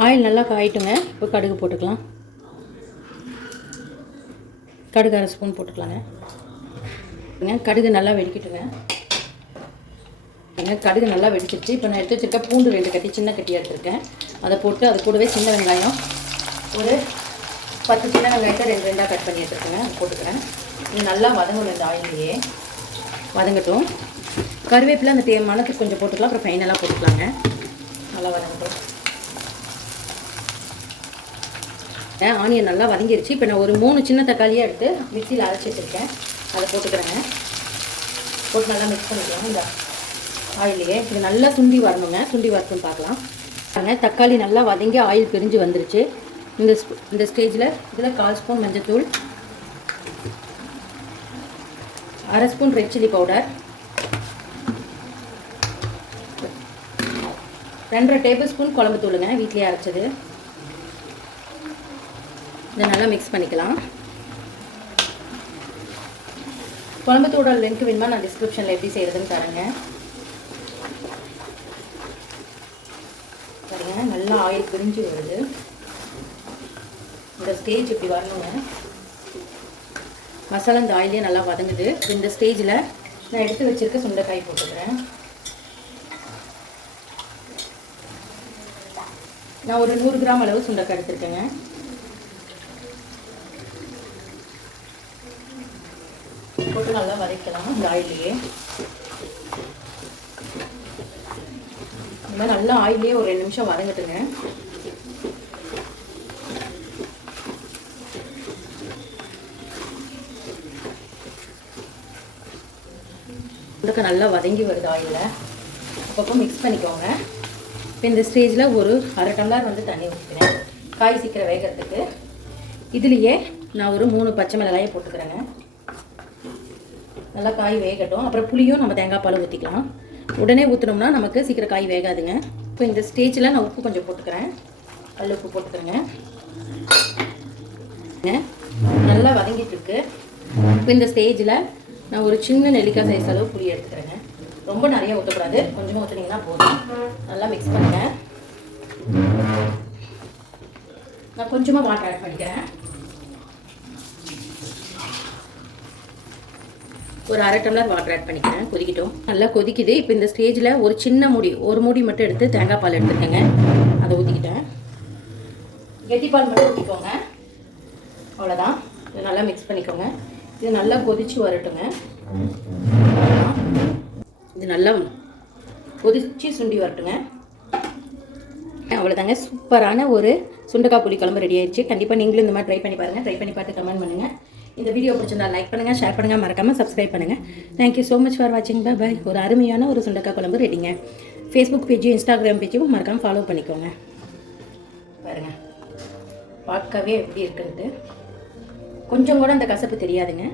Oil நல்லா காயிட்டுங்க. இப்போ கடுகு போட்டுக்கலாம். கடுகு 1/2 ஸ்பூன் போட்டுக்கலாங்க. கடுகு நல்லா வெடிக்கட்டுங்க. கடுகு நல்லா வெடிச்சிருச்சு. இப்போ நான் எடுத்து வச்சுருக்க பூண்டு 2 கட்டி சின்ன கட்டியாக எடுத்துருக்கேன். அதை போட்டு அது கூடவே சின்ன வெங்காயம் ஒரு 10 சின்ன வெங்காயத்தை 2 கட் பண்ணி எடுத்துருக்கேங்க. அது போட்டுக்கிறேன். இது நல்லா வதங்கணும். இந்த ஆயிலையே வதங்கட்டும். கருவேப்பிலை அந்த மணத்துக்கு கொஞ்சம் போட்டுக்கலாம். அப்புறம் ஃபைனலாக போட்டுக்கலாங்க. நல்லா வதங்கட்டும். ஆனியன் நல்லா வதங்கிருச்சு. இப்போ நான் ஒரு 3 சின்ன தக்காளியாக எடுத்து மிக்சியில் அரைச்சி வச்சுருக்கேன். அதை போட்டுக்கிறேங்க. போட்டு நல்லா மிக்ஸ் பண்ணிக்கலாம். இந்த ஆயிலையே இது நல்லா சுண்டி வரணுங்க. சுண்டி வரணும்னு பார்க்கலாம். தக்காளி நல்லா வதங்கி ஆயில் பிரிஞ்சு வந்துருச்சு. இந்த ஸ்டேஜில் இதில் 1/4 ஸ்பூன் மஞ்சள்தூள், 1/2 spoon red chilli powder, 2 table spoon குழம்பு தூளுங்க, வீட்டிலேயே அரைச்சது. இதை நல்லா மிக்ஸ் பண்ணிக்கலாம். குழம்பு தூளோட லிங்க் வேணுமா நான் டிஸ்கிரிப்ஷனில் எப்படி செய்கிறதுன்னு தரேங்க. பாருங்க நல்லா ஆயில் பிரிஞ்சு வருது. இந்த ஸ்டேஜ் இப்படி வரணுங்க. மசாலா இந்த ஆயிலே நல்லா வதங்குது. இந்த ஸ்டேஜில் நான் எடுத்து வச்சுருக்க சுண்டைக்காய் போட்டுக்கிறேன். நான் ஒரு 100 கிராம் அளவு சுண்டைக்காய் எடுத்துருக்கேங்க. போட்டு நல்லா வதக்கலாம் இந்த ஆயிலையே. இந்த மாதிரி நல்லா ஆயிலே ஒரு 2 நிமிஷம் வதங்கட்டுங்க. சுண்டக்காய் நல்லா வதங்கி வருது ஆயிலில். அப்பப்போ மிக்ஸ் பண்ணிக்கோங்க. இப்போ இந்த ஸ்டேஜில் ஒரு 1/2 டம்ளர் தண்ணி ஊற்றிக்கிறேன். காய் சீக்கிரம் வேகிறதுக்கு. இதுலேயே நான் ஒரு 3 பச்சை மிளகாயை போட்டுக்கிறேங்க. நல்லா காய் வேகட்டும். அப்புறம் புளியும் நம்ம தேங்காய் பால் ஊற்றிக்கலாம். உடனே ஊற்றினோம்னா நமக்கு சீக்கிரம் காய் வேகாதுங்க. இப்போ இந்த ஸ்டேஜில் நான் உப்பு கொஞ்சம் போட்டுக்கிறேன். கல் உப்பு போட்டுக்கிறேங்க. நல்லா வதங்கிட்டு இருக்கு. இப்போ இந்த ஸ்டேஜில் நான் ஒரு சின்ன நெல்லிக்காய் சைஸ் அளவு புளி எடுத்துக்கிறேங்க. ரொம்ப நிறைய ஊற்றக்கூடாது, கொஞ்சமாக ஊற்றுனீங்கன்னா போதும். நல்லா மிக்ஸ் பண்ணுங்கள். நான் கொஞ்சமாக வாட்டர் ஆட் பண்ணிக்கிறேன். ஒரு 1/2 டம்ளர் வாட்டர் ஆட் பண்ணிக்கிறேன். கொதிக்கட்டும். நல்லா கொதிக்குது. இப்போ இந்த ஸ்டேஜில் ஒரு சின்ன மூடி, ஒரு மூடி மட்டும் எடுத்து தேங்காய் பால் எடுத்துக்கங்க. அதை ஊற்றிக்கிட்டேன். கெட்டி பால் மட்டும் ஊற்றிக்கோங்க. அவ்வளோதான். இதை நல்லா மிக்ஸ் பண்ணிக்கோங்க. இது நல்லா கொதிச்சு வரட்டுங்க. இது நல்லா கொதிச்சு சுண்டி வரட்டுங்க. அவ்வளோதாங்க. சூப்பரான ஒரு சுண்டைக்காய் புளி குழம்பு ரெடி ஆயிடுச்சு. கண்டிப்பாக நீங்களும் இந்த மாதிரி ட்ரை பண்ணி பாருங்கள். ட்ரை பண்ணி பார்த்து கமெண்ட் பண்ணுங்கள். இந்த வீடியோ பிடிச்சிருந்தா லைக் பண்ணுங்கள், ஷேர் பண்ணுங்கள், மறக்காமல் சப்ஸ்கிரைப் பண்ணுங்கள். தேங்க்யூ ஸோ மச் ஃபார் வாட்சிங். பாய். ஒரு அருமையான ஒரு சுண்டைக்காய் குழம்பு ரெடிங்க. ஃபேஸ்புக் பேஜும் இன்ஸ்டாகிராம் பேஜும் மறக்காமல் ஃபாலோ பண்ணிக்கோங்க. பாருங்கள் பார்க்கவே எப்படி இருக்குன்ட்டு. கொஞ்சம் கூட அந்த கசப்பு தெரியாதுங்க.